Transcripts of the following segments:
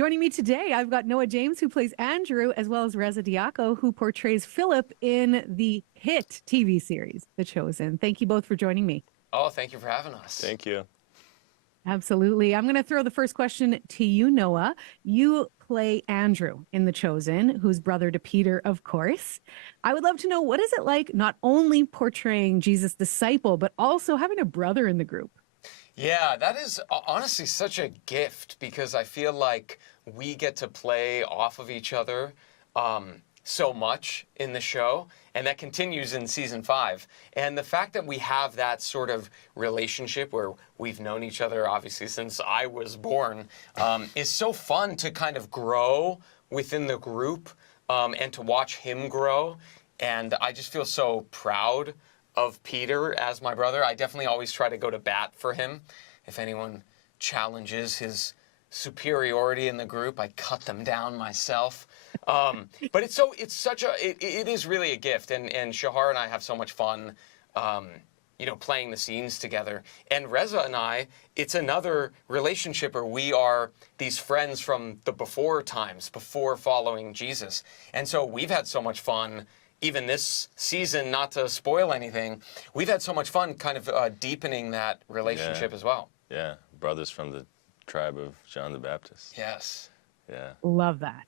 Joining me today, I've got Noah James, who plays Andrew, as well as Reza Diako, who portrays Philip in the hit TV series, The Chosen. Thank you both for joining me. Oh, thank you for having us. Thank you. Absolutely. I'm going to throw the first question to you, Noah. You play Andrew in The Chosen, who's brother to Peter, of course. I would love to know, what is it like not only portraying Jesus' disciple, but also having a brother in the group? Yeah, that is honestly such a gift because I feel like we get to play off of each other so much in the show, and that continues in season 5. And the fact that we have that sort of relationship where we've known each other obviously since I was born is so fun to kind of grow within the group and to watch him grow. And I just feel so proud of Peter as my brother. I definitely always try to go to bat for him. If anyone challenges his superiority in the group, I cut them down myself. But it is really a gift, and Shahar and I have so much fun, playing the scenes together. And Reza and I, it's another relationship where we are these friends from the before times, before following Jesus. And so we've had so much fun. Even this season, not to spoil anything, we've had so much fun kind of deepening that relationship as well. Yeah, brothers from the tribe of John the Baptist. Yes. Yeah. Love that.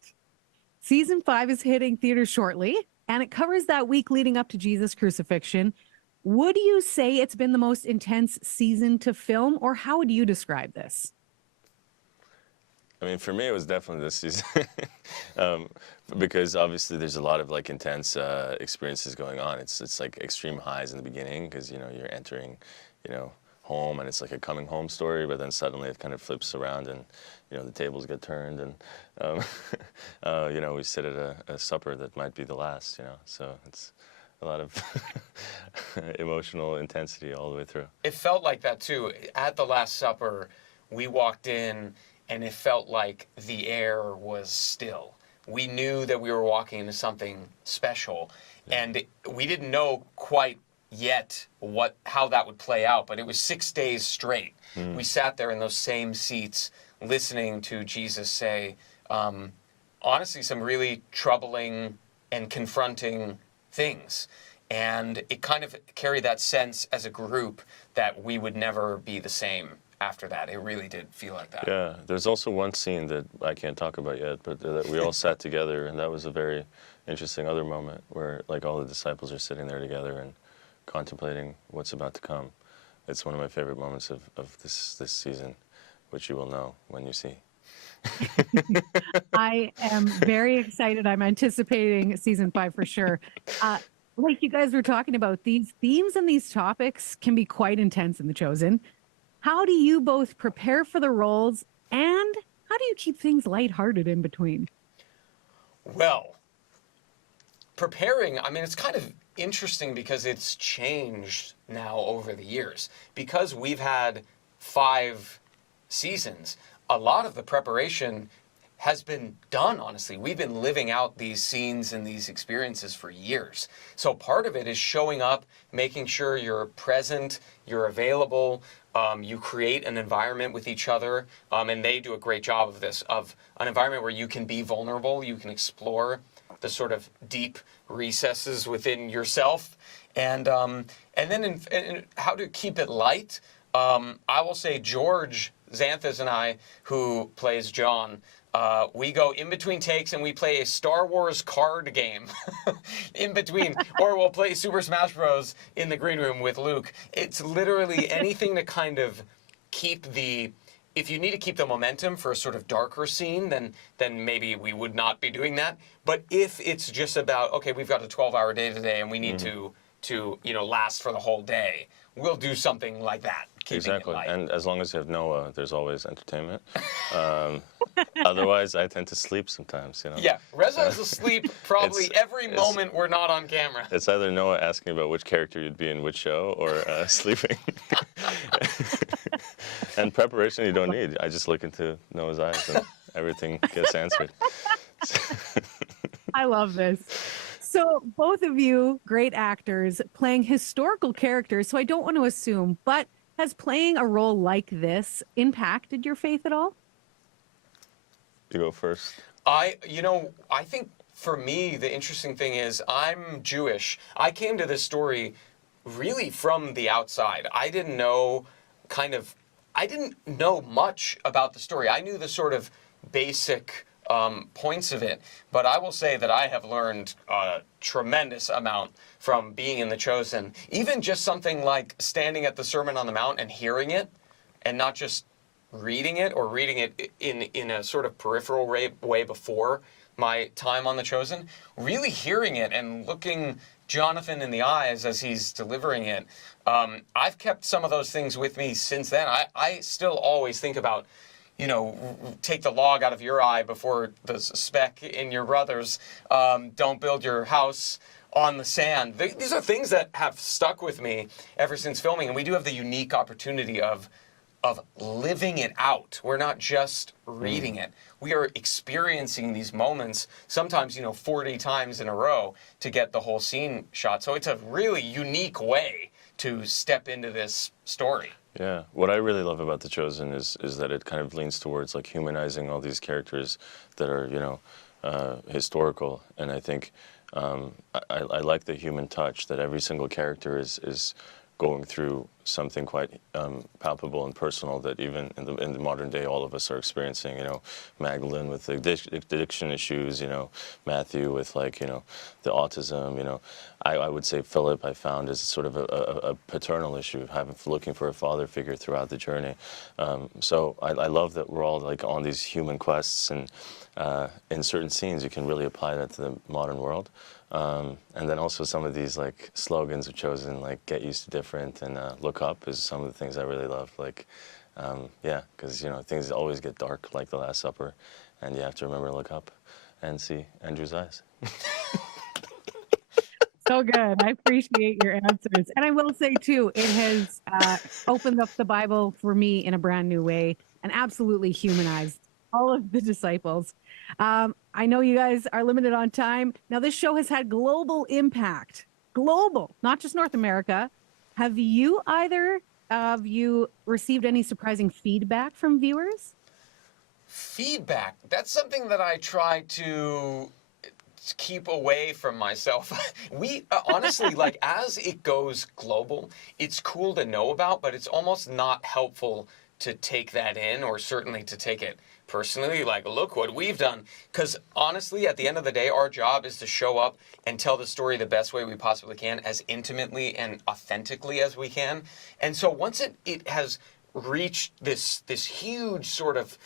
Season 5 is hitting theaters shortly, and it covers that week leading up to Jesus' crucifixion. Would you say it's been the most intense season to film, or how would you describe this? I mean, for me, it was definitely this season because obviously there's a lot of like intense experiences going on. It's like extreme highs in the beginning because you're entering, home, and it's like a coming home story. But then suddenly it kind of flips around, and the tables get turned, and we sit at a supper that might be the last. So it's a lot of emotional intensity all the way through. It felt like that too. At the Last Supper, we walked in, and it felt like the air was still. We knew that we were walking into something special, and we didn't know quite yet how that would play out, but it was 6 days straight. We sat there in those same seats listening to Jesus say, honestly, some really troubling and confronting things. And it kind of carried that sense as a group that we would never be the same after that. It really did feel like that. Yeah, there's also one scene that I can't talk about yet, but that we all sat together, and that was a very interesting other moment where like all the disciples are sitting there together and contemplating what's about to come. It's one of my favorite moments of this season, which you will know when you see. I am very excited. I'm anticipating season 5 for sure. Like you guys were talking about, these themes and these topics can be quite intense in The Chosen. How do you both prepare for the roles, and how do you keep things lighthearted in between? Well, preparing, I mean, it's kind of interesting because it's changed now over the years. Because we've had 5 seasons, a lot of the preparation has been done, honestly. We've been living out these scenes and these experiences for years. So part of it is showing up, making sure you're present, you're available, you create an environment with each other, and they do a great job of this, of an environment where you can be vulnerable, you can explore the sort of deep recesses within yourself, and then in how to keep it light. I will say George Xanthus and I, who plays John, we go in between takes and we play a Star Wars card game in between, or we'll play Super Smash Bros. In the green room with Luke. It's literally anything to kind of keep if you need to keep the momentum for a sort of darker scene, then maybe we would not be doing that. But if it's just about, okay, we've got a 12-hour day today and we need to last for the whole day, we'll do something like that. Exactly, and as long as you have Noah, there's always entertainment. Otherwise, I tend to sleep sometimes, Yeah, Reza is asleep probably every moment we're not on camera. It's either Noah asking about which character you'd be in which show, or sleeping. And preparation you don't need. I just look into Noah's eyes and everything gets answered. I love this. So both of you, great actors, playing historical characters, so I don't want to assume, but has playing a role like this impacted your faith at all? You go first. I think for me, the interesting thing is I'm Jewish. I came to this story really from the outside. I didn't know much about the story. I knew the sort of basic points of it, but I will say that I have learned a tremendous amount from being in The Chosen. Even just something like standing at the Sermon on the Mount and hearing it, and not just reading it, or reading it in a sort of peripheral way before my time on The Chosen. Really hearing it and looking Jonathan in the eyes as he's delivering it. I've kept some of those things with me since then. I still always think about, take the log out of your eye before the speck in your brother's. Don't build your house on the sand. These are things that have stuck with me ever since filming, and we do have the unique opportunity of living it out. We're not just reading it. We are experiencing these moments, sometimes, 40 times in a row to get the whole scene shot. So it's a really unique way to step into this story. Yeah, what I really love about The Chosen is that it kind of leans towards like humanizing all these characters that are, historical. And I think I like the human touch that every single character is going through something quite palpable and personal that even in the modern day all of us are experiencing. Magdalene with the addiction issues, Matthew with the autism. I would say Philip I found is sort of a paternal issue, looking for a father figure throughout the journey. So I love that we're all like on these human quests, and in certain scenes you can really apply that to the modern world. And then also some of these like slogans are chosen, like get used to different and look up is some of the things I really love. Like, because things always get dark, like the Last Supper, and you have to remember to look up and see Andrew's eyes. So good. I appreciate your answers. And I will say, too, it has opened up the Bible for me in a brand new way and absolutely humanized all of the disciples. I know you guys are limited on time. Now, this show has had global impact. Global, not just North America. Have you either of you received any surprising feedback from viewers? Feedback. That's something that I try to keep away from myself. We honestly, like, as it goes global, it's cool to know about, but it's almost not helpful to take that in, or certainly to take it personally, like, look what we've done. Because honestly, at the end of the day, our job is to show up and tell the story the best way we possibly can, as intimately and authentically as we can. And so once it has reached this huge sort of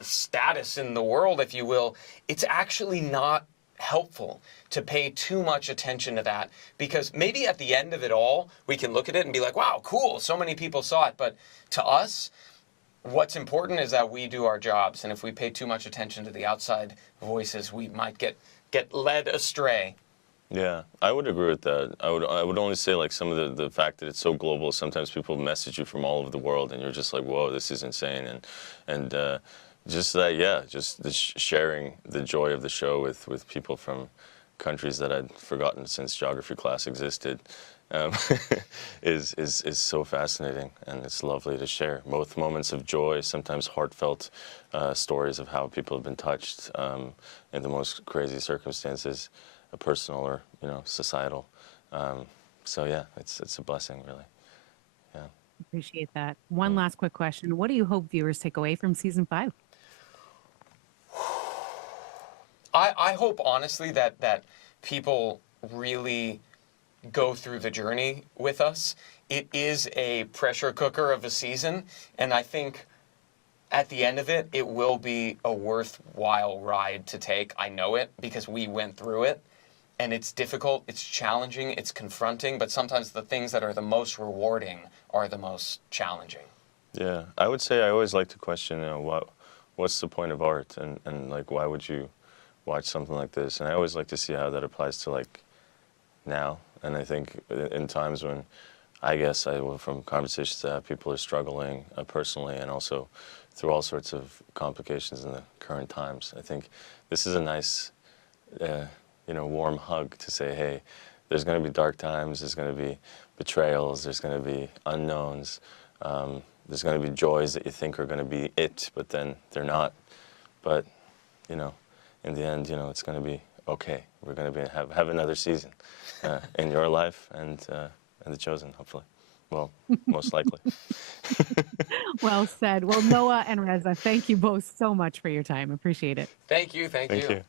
status in the world, if you will, it's actually not helpful to pay too much attention to that, because maybe at the end of it all, we can look at it and be like, wow, cool, so many people saw it. But to us, what's important is that we do our jobs. And if we pay too much attention to the outside voices, we might get led astray. Yeah, I would agree with that. I would only say like some of the fact that it's so global. Sometimes people message you from all over the world, and you're just like, whoa, this is insane. And just that, yeah, just the sharing the joy of the show with people from countries that I'd forgotten since geography class existed, is so fascinating, and it's lovely to share both moments of joy, sometimes heartfelt stories of how people have been touched in the most crazy circumstances, personal or societal. So yeah, it's a blessing, really. Yeah. Appreciate that. One last quick question. What do you hope viewers take away from season 5? I hope honestly that people really go through the journey with us. It is a pressure cooker of a season, and I think at the end of it, it will be a worthwhile ride to take. I know it because we went through it, and it's difficult, it's challenging, it's confronting, but sometimes the things that are the most rewarding are the most challenging. Yeah, I would say I always like to question, what's the point of art, and like, why would you watch something like this? And I always like to see how that applies to like now. And I think in times when, I guess from conversations I have, people are struggling personally, and also through all sorts of complications in the current times, I think this is a nice, warm hug to say, hey, there's going to be dark times, there's going to be betrayals, there's going to be unknowns, there's going to be joys that you think are going to be it, but then they're not. but you know, in the end, you know, it's going to be okay. We're going to have another season in your life and The Chosen, hopefully. Well, most likely. Well said. Well, Noah and Reza, thank you both so much for your time. Appreciate it. Thank you. Thank you.